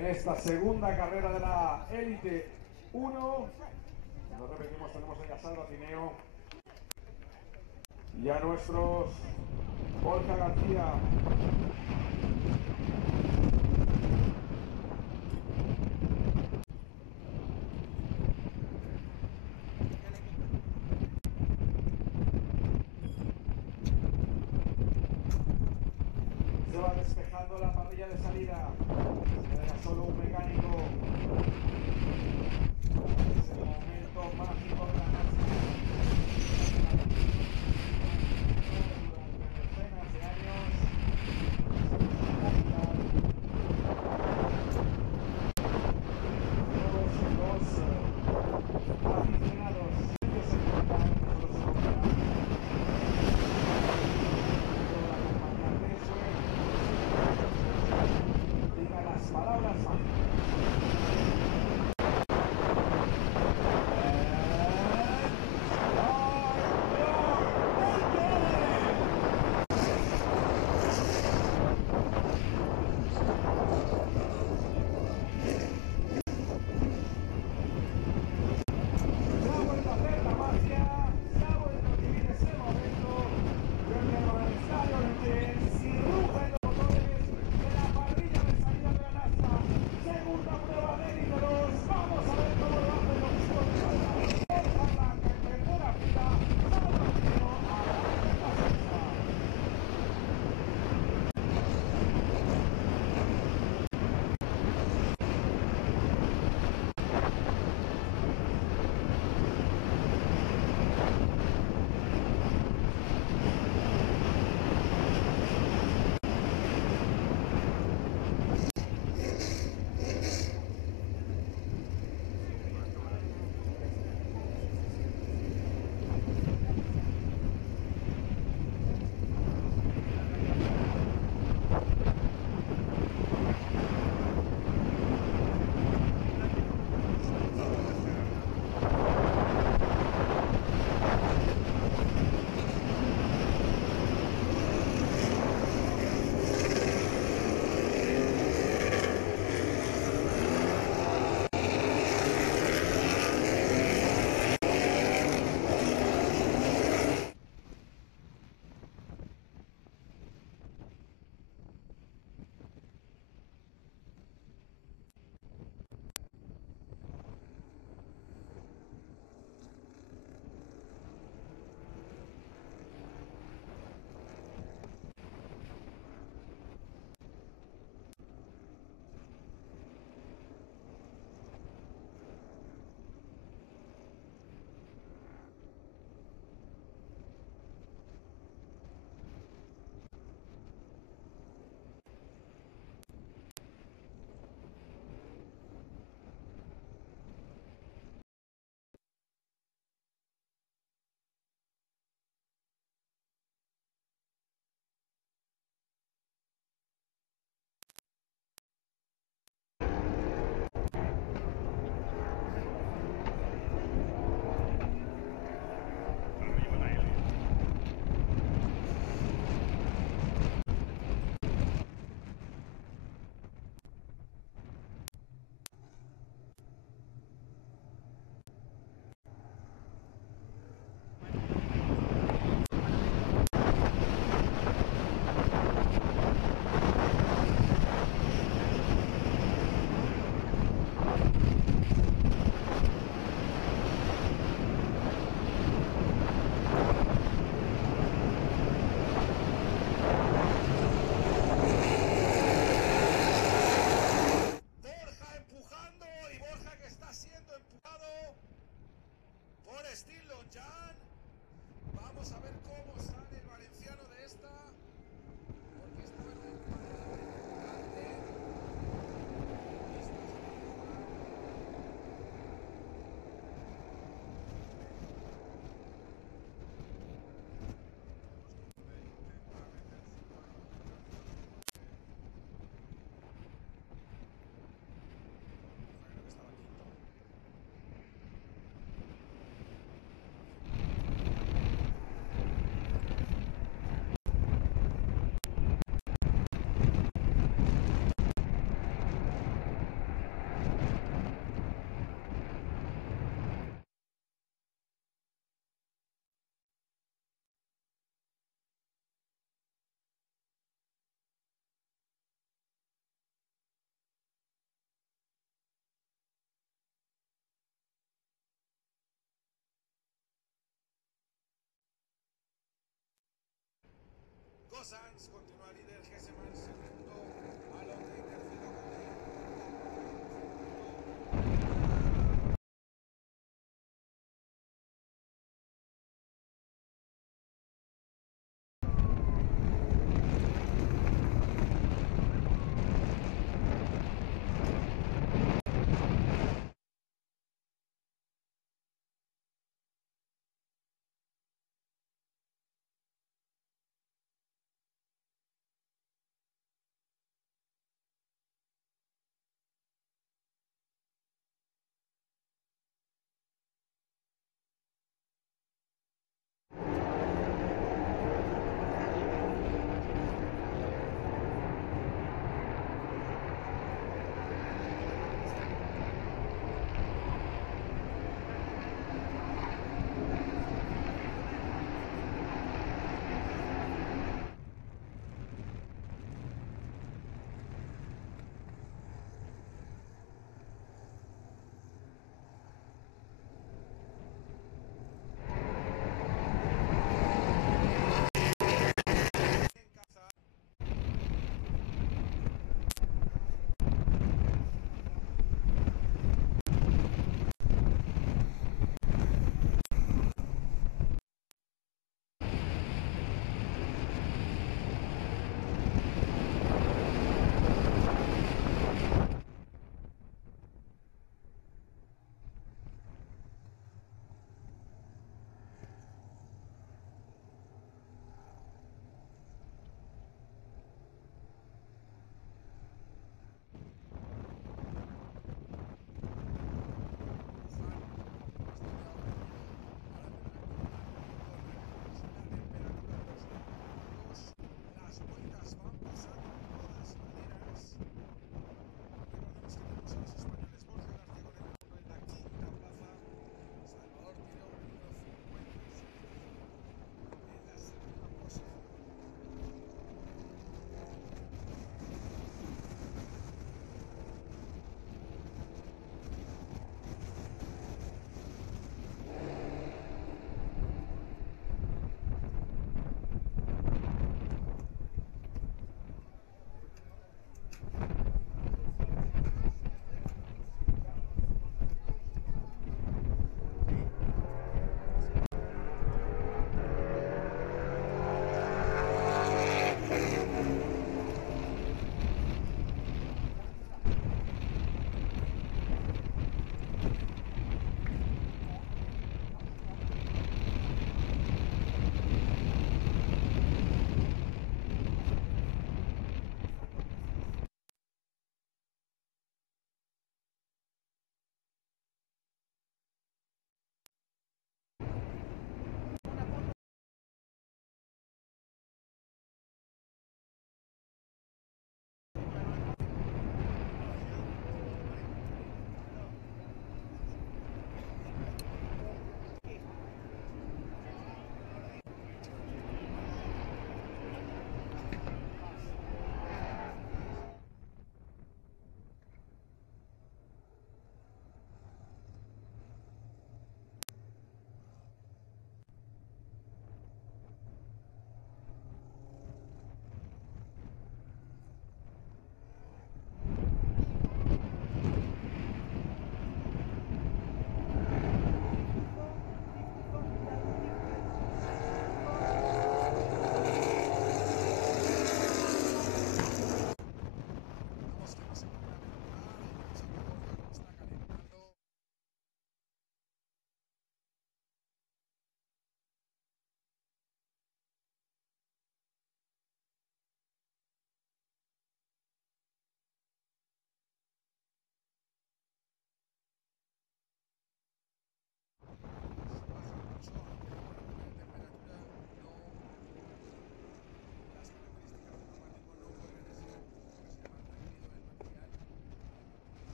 en esta segunda carrera de la Elite 1. Nos repetimos, tenemos ahí a Salva Tineo y a nuestros Borja García. Se va despejando la parrilla de salida. Queda solo un mecánico. Es el momento mágico de la NASCAR. Durante decenas de años. Todos los aficionados. Ellos se encuentran, solo se compran. Diga las palabras mágicas. Vamos a ver cómo sale el valenciano de esta, porque esta va a ser grande. Creo que estaba quinto.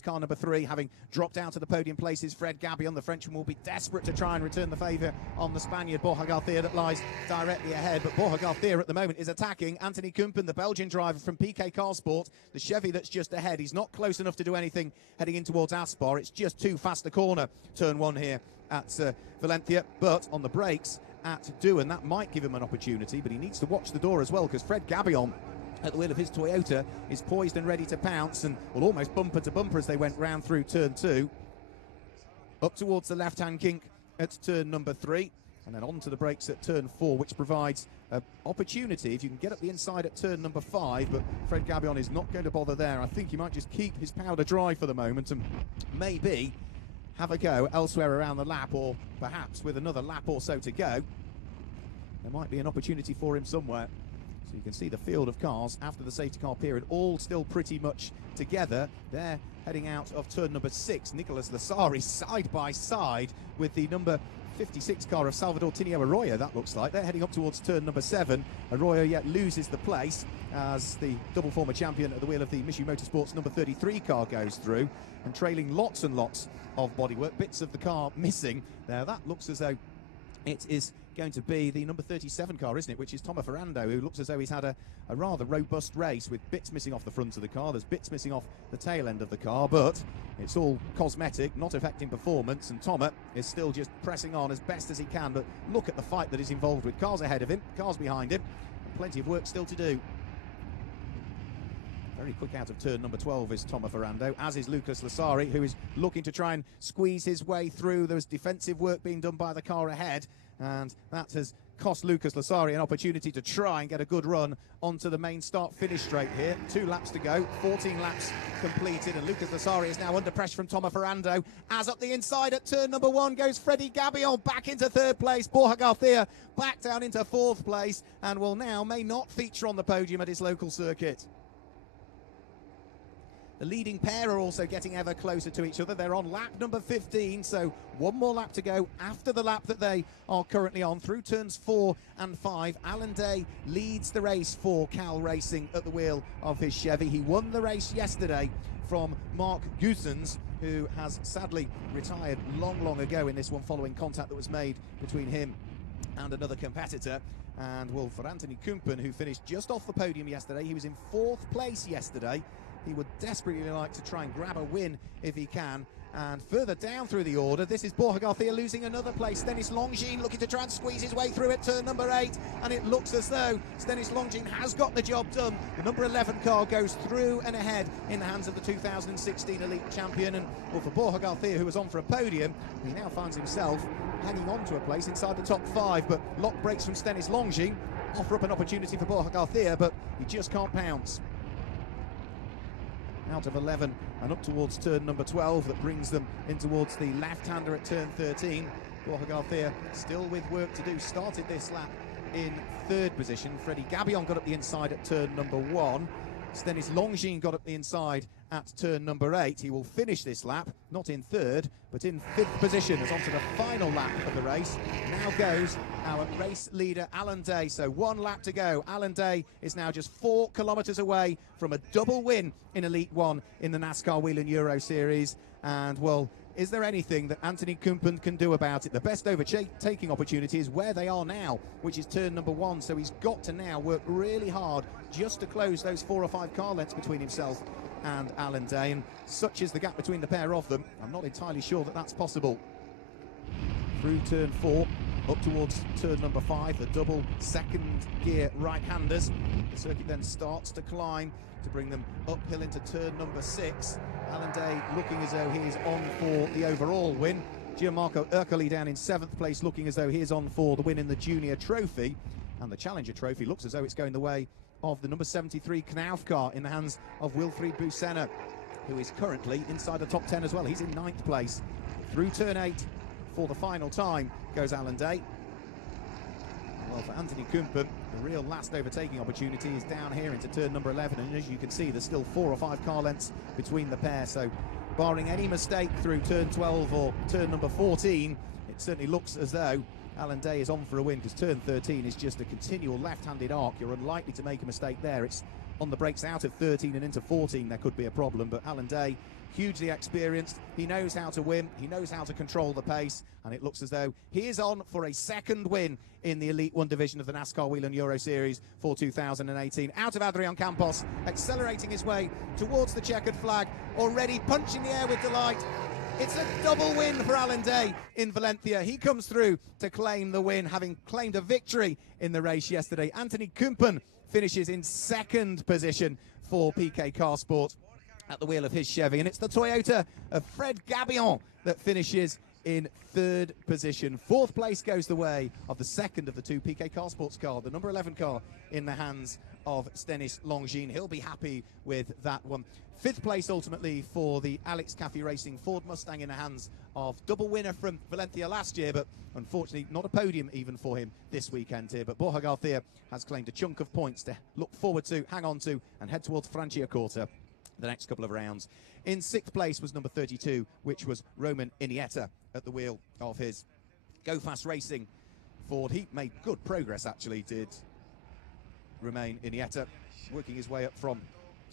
car number 3, having dropped out of the podium places. Fred Gabion, the Frenchman, will be desperate to try and return the favour on the Spaniard Borja Garcia that lies directly ahead. But Borja Garcia at the moment is attacking Anthony Kumpen, the Belgian driver from PK Car Sport, the Chevy that's just ahead. He's not close enough to do anything heading in towards Aspar. It's just too fast a corner, turn 1 here at Valencia. But on the brakes at Doohan, that might give him an opportunity, but he needs to watch the door as well, because Fred Gabion at the wheel of his Toyota is poised and ready to pounce, and will almost bumper to bumper as they went round through turn 2 up towards the left-hand kink at turn number 3, and then onto the brakes at turn 4, which provides an opportunity if you can get up the inside at turn number 5. But Fred Gabion is not going to bother there. I think he might just keep his powder dry for the moment and maybe have a go elsewhere around the lap, or perhaps with another lap or so to go there might be an opportunity for him somewhere. So you can see the field of cars after the safety car period all still pretty much together. They're heading out of turn number 6. Nicolas Lasari side by side with the number 56 car of Salvador Tinio Arroyo, that looks like. They're heading up towards turn number 7. Arroyo yet loses the place as the double former champion at the wheel of the Mishu Motorsports number 33 car goes through, and trailing lots and lots of bodywork, bits of the car missing. Now that looks as though it is going to be the number 37 car, isn't it, which is Tomo Ferrando, who looks as though he's had a rather robust race with bits missing off the front of the car. There's bits missing off the tail end of the car, but it's all cosmetic, not affecting performance, and Tomo is still just pressing on as best as he can. But look at the fight that is involved with cars ahead of him, cars behind him, and plenty of work still to do. Very quick out of turn number 12 is Tomo Ferrando, as is Lucas Lasari, who is looking to try and squeeze his way through. There was defensive work being done by the car ahead, and that has cost Lucas Lasari an opportunity to try and get a good run onto the main start-finish straight here. 2 laps to go, 14 laps completed, and Lucas Lasari is now under pressure from Tomo Ferrando, as up the inside at turn number 1 goes Freddy Gabion back into 3rd place. Borja Garcia back down into 4th place, and will now may not feature on the podium at his local circuit. The leading pair are also getting ever closer to each other. They're on lap number 15, so 1 more lap to go after the lap that they are currently on through turns 4 and 5. Alan Day leads the race for Cal Racing at the wheel of his Chevy. He won the race yesterday from Mark Goossens, who has sadly retired long ago in this one following contact that was made between him and another competitor. And well, for Anthony Kumpen, who finished just off the podium yesterday, he was in 4th place yesterday. He would desperately like to try and grab a win if he can. And further down through the order, this is Borja Garcia losing another place. Stanis Longines looking to try and squeeze his way through at turn number 8, and it looks as though Stanis Longines has got the job done. The number 11 car goes through and ahead in the hands of the 2016 Elite Champion. And well, for Borja Garcia, who was on for a podium, he now finds himself hanging on to a place inside the top 5. But lock brakes from Stanis Longines offer up an opportunity for Borja Garcia, but he just can't pounce. Out of 11 and up towards turn number 12, that brings them in towards the left-hander at turn 13. Borja Garcia still with work to do. Started this lap in 3rd position. Freddy Gabion got up the inside at turn number 1. Stanis Longines got up the inside at turn number 8. He will finish this lap, not in 3rd, but in 5th position, as onto the final lap of the race. Now goes our race leader, Alan Day. So 1 lap to go. Alan Day is now just 4 kilometres away from a double win in Elite 1 in the NASCAR Whelen Euro Series. And, well, is there anything that Anthony Kumpen can do about it? The best overtaking opportunity is where they are now, which is turn number 1. So he's got to now work really hard just to close those 4 or 5 car lengths between himself and Alan Day. And such is the gap between the pair of them, I'm not entirely sure that that's possible. Through turn 4, up towards turn number 5, the double 2nd gear right-handers. The circuit then starts to climb to bring them uphill into turn number 6. Alan Day looking as though he is on for the overall win. Gianmarco Ercoli down in 7th place, looking as though he is on for the win in the Junior Trophy. And the Challenger Trophy looks as though it's going the way of the number 73 Knauf car in the hands of Wilfried Busenna, who is currently inside the top 10 as well. He's in 9th place. Through turn 8 for the final time goes Alan Day. Well, for Anthony Kumpen, the real last overtaking opportunity is down here into turn number 11, and as you can see, there's still 4 or 5 car lengths between the pair. So barring any mistake through turn 12 or turn number 14, it certainly looks as though Alan Day is on for a win, because turn 13 is just a continual left-handed arc. You're unlikely to make a mistake there. It's on the brakes out of 13 and into 14 there could be a problem, but Alan Day hugely experienced. He knows how to win. He knows how to control the pace. And it looks as though he is on for a second win in the Elite 1 division of the NASCAR Whelen Euro Series for 2018. Out of Adrian Campos, accelerating his way towards the checkered flag, already punching the air with delight. It's a double win for Alan Day in Valencia. He comes through to claim the win, having claimed a victory in the race yesterday. Anthony Kumpen finishes in second position for PK Car Sport at the wheel of his Chevy, and it's the Toyota of Fred Gabion that finishes in third position. Fourth place goes the way of the second of the two PK Car Sports car, the number 11 car in the hands of Stanis Longines. He'll be happy with that one. Fifth place ultimately for the Alex Caffey Racing Ford Mustang in the hands of double winner from Valencia last year, but unfortunately not a podium even for him this weekend here. But Borja Garcia has claimed a chunk of points to look forward to, hang on to, and head towards Franciacorta the next couple of rounds. In sixth place was number 32, which was Roman Iniesta at the wheel of his Go Fast Racing Ford. He made good progress, actually, did Romain Iniesta, working his way up from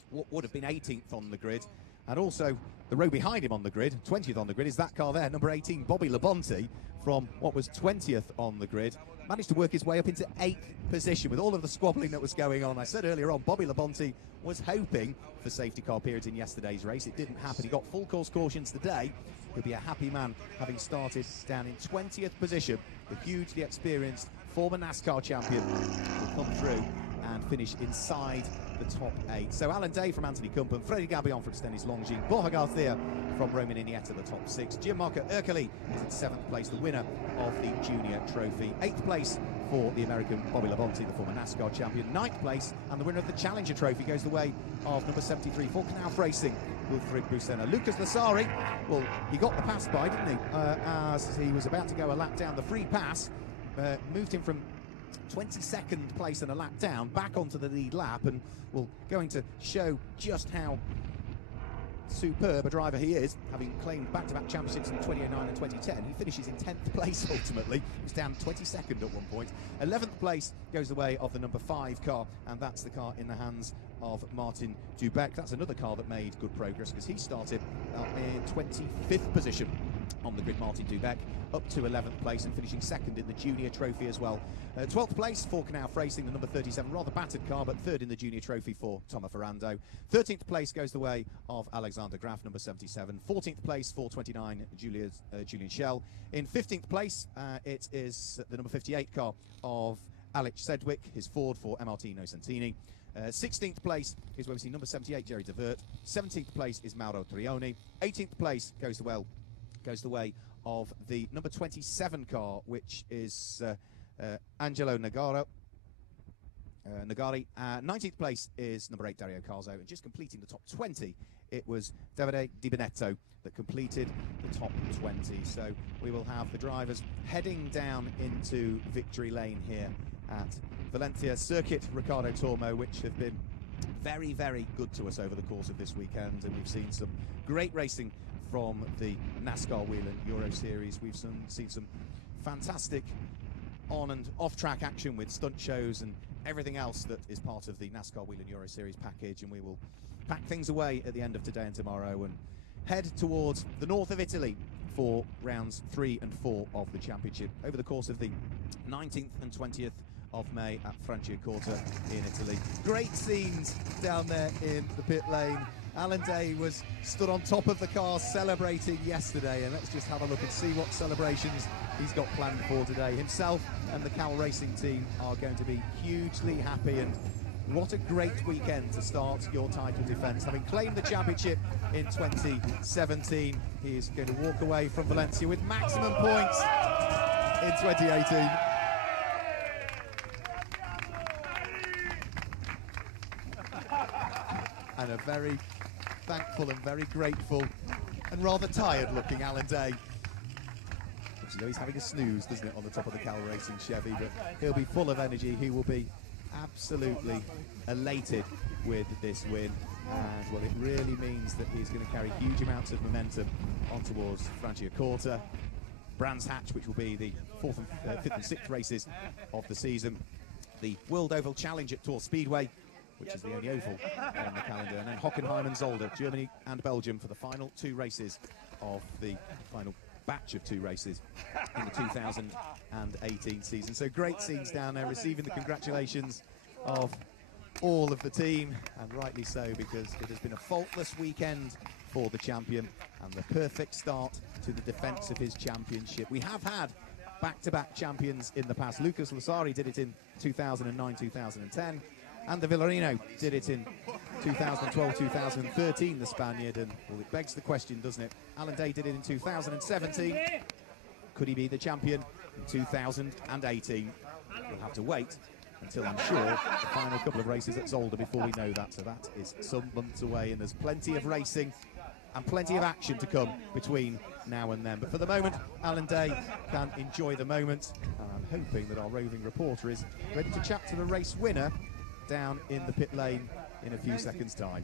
what would have been 18th on the grid. And also the row behind him on the grid, 20th on the grid, is that car there, number 18, Bobby Labonte, from what was 20th on the grid. Managed to work his way up into 8th position with all of the squabbling that was going on. I said earlier on, Bobby Labonte was hoping for safety car periods in yesterday's race. It didn't happen. He got full course cautions today. He'll be a happy man having started down in 20th position. The hugely experienced former NASCAR champion will come through and finish inside the top 8. So Alan Day from Anthony Kumpen, Freddy Gabion from Stanis Longines, Borja Garcia from Roman Iniesta, the top 6. Gianmarco Ercoli is in 7th place, the winner of the Junior Trophy. 8th place for the American Bobby Labonte, the former NASCAR champion. 9th place, and the winner of the Challenger Trophy goes the way of number 73 for Knauf Racing, Wilfried Busenna. Lucas Lasari, well, he got the pass by, didn't he? As he was about to go a lap down, the free pass moved him from 22nd place and a lap down back onto the lead lap, and we're going to show just how superb a driver he is, having claimed back-to-back championships in 2009 and 2010. He finishes in 10th place ultimately. He was down 22nd at one point. 11th place goes the way of the number 5 car, and that's the car in the hands of Martin Dubec. That's another car that made good progress because he started in 25th position on the grid, Martin Dubec, up to 11th place and finishing second in the Junior Trophy as well. 12th place for Knauf Racing, the number 37, rather battered car, but third in the Junior Trophy for Tomo Ferrando. 13th place goes the way of Alexander Graf, number 77. 14th place for 29, Julian Schell. In 15th place, it is the number 58 car of Alex Sedgwick, his Ford for Martino Santini. 16th place is where we see number 78, Jerry DeVert. 17th place is Mauro Trioni. 18th place goes the way of the number 27 car, which is Angelo Nagari. 19th place is number 8, Dario Carzo. And just completing the top 20, it was Davide Di Benedetto that completed the top 20. So we will have the drivers heading down into victory lane here at Valencia Circuit Ricardo Tormo, which have been very, very good to us over the course of this weekend. And we've seen some great racing from the NASCAR Whelen Euro Series. We've seen some fantastic on and off track action with stunt shows and everything else that is part of the NASCAR Whelen Euro Series package, and we will pack things away at the end of today and tomorrow and head towards the north of Italy for rounds 3 and 4 of the championship over the course of the 19th and 20th of May at Franciacorta in Italy. Great scenes down there in the pit lane. Alan Day was stood on top of the car celebrating yesterday, and let's just have a look and see what celebrations he's got planned for today. Himself and the Cal Racing team are going to be hugely happy, and what a great weekend to start your title defence. Having claimed the championship in 2017, he is going to walk away from Valencia with maximum points in 2018. And a very thankful and very grateful and rather tired looking Alan Day. Which, you know, he's having a snooze, doesn't it, on the top of the Cal Racing Chevy, but he'll be full of energy. He will be absolutely elated with this win, and well, it really means that he's going to carry huge amounts of momentum on towards Franciacorta, Brands Hatch, which will be the 4th and 5th and 6th races of the season, the World Oval Challenge at Tour Speedway, which is the only oval on the calendar. And then Hockenheim and Zolder, Germany and Belgium, for the final 2 races of the final batch of 2 races in the 2018 season. So great scenes down there, receiving the congratulations of all of the team, and rightly so, because it has been a faultless weekend for the champion and the perfect start to the defence of his championship. We have had back-to-back champions in the past. Lucas Lasari did it in 2009-2010, and the Villarino did it in 2012-2013, the Spaniard. And well, it begs the question, doesn't it? Alan Day did it in 2017. Could he be the champion in 2018? We'll have to wait until, I'm sure, the final couple of races at Zolder before we know that. So that is some months away, and there's plenty of racing and plenty of action to come between now and then. But for the moment, Alan Day can enjoy the moment, and I'm hoping that our roving reporter is ready to chat to the race winner down in the pit lane in a few seconds' time.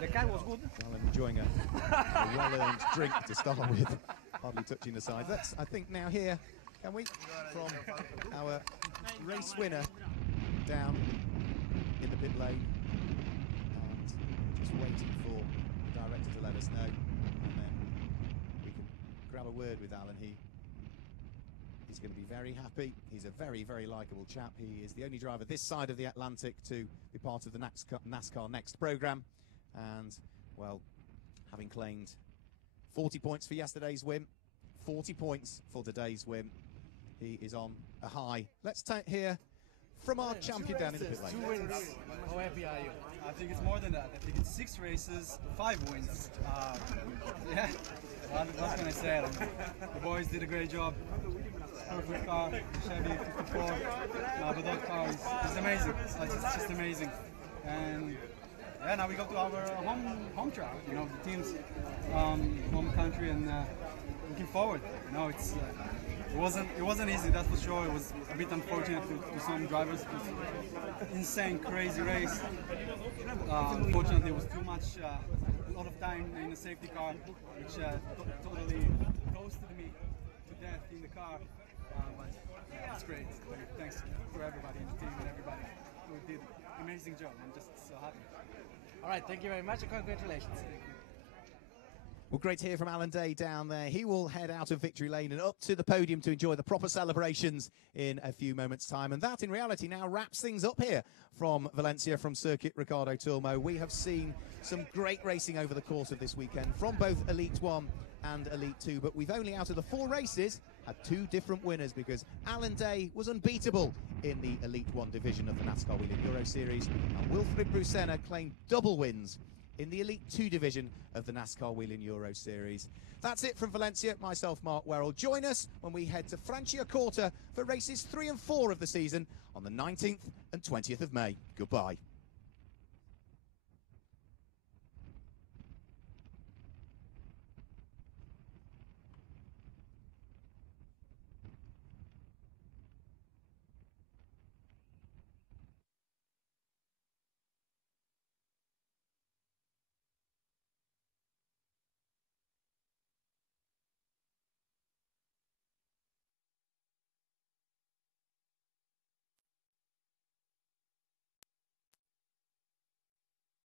The car was good. Alan enjoying a well-earned drink to start with, hardly touching the sides. Let's, I think, now hear, can we, from our race winner down in the pit lane, and just waiting for the director to let us know, and then we can grab a word with Alan. He's going to be very happy. He's a very, very likeable chap. He is the only driver this side of the Atlantic to be part of the NASCAR Next programme. And, well, having claimed 40 points for yesterday's win, 40 points for today's win, he is on a high. Let's hear from our champion down in the pit lane. 2 wins. How happy are you? I think it's more than that. I think it's 6 races, 5 wins. Yeah, what can I say? The boys did a great job. Perfect car, Chevy 54. But that car is amazing. It's just amazing. And yeah, now we go to our home track. You know, the team's home country, and looking forward. You know, it wasn't easy, that's for sure. It was a bit unfortunate to some drivers. It was insane, crazy race. Unfortunately, it was too much, a lot of time in the safety car, which totally toasted me to death in the car. But yeah, it's great. Thanks to everybody in the team and everybody who did an amazing job. I'm just so happy. All right, thank you very much, and congratulations. Thank you. Well, great to hear from Alan Day down there. He will head out of victory lane and up to the podium to enjoy the proper celebrations in a few moments' time. And that, in reality, now wraps things up here from Valencia, from Circuit Ricardo Tormo. We have seen some great racing over the course of this weekend from both Elite 1 and Elite 2, but we've only, out of the 4 races, had 2 different winners, because Alan Day was unbeatable in the Elite 1 division of the NASCAR Whelen Euro Series, and Wilfried Brusena claimed double wins in the Elite 2 division of the NASCAR Whelen Euro Series. That's it from Valencia. Myself, Mark Werrell. Join us when we head to Franciacorta for races 3 and 4 of the season on the 19th and 20th of May. Goodbye.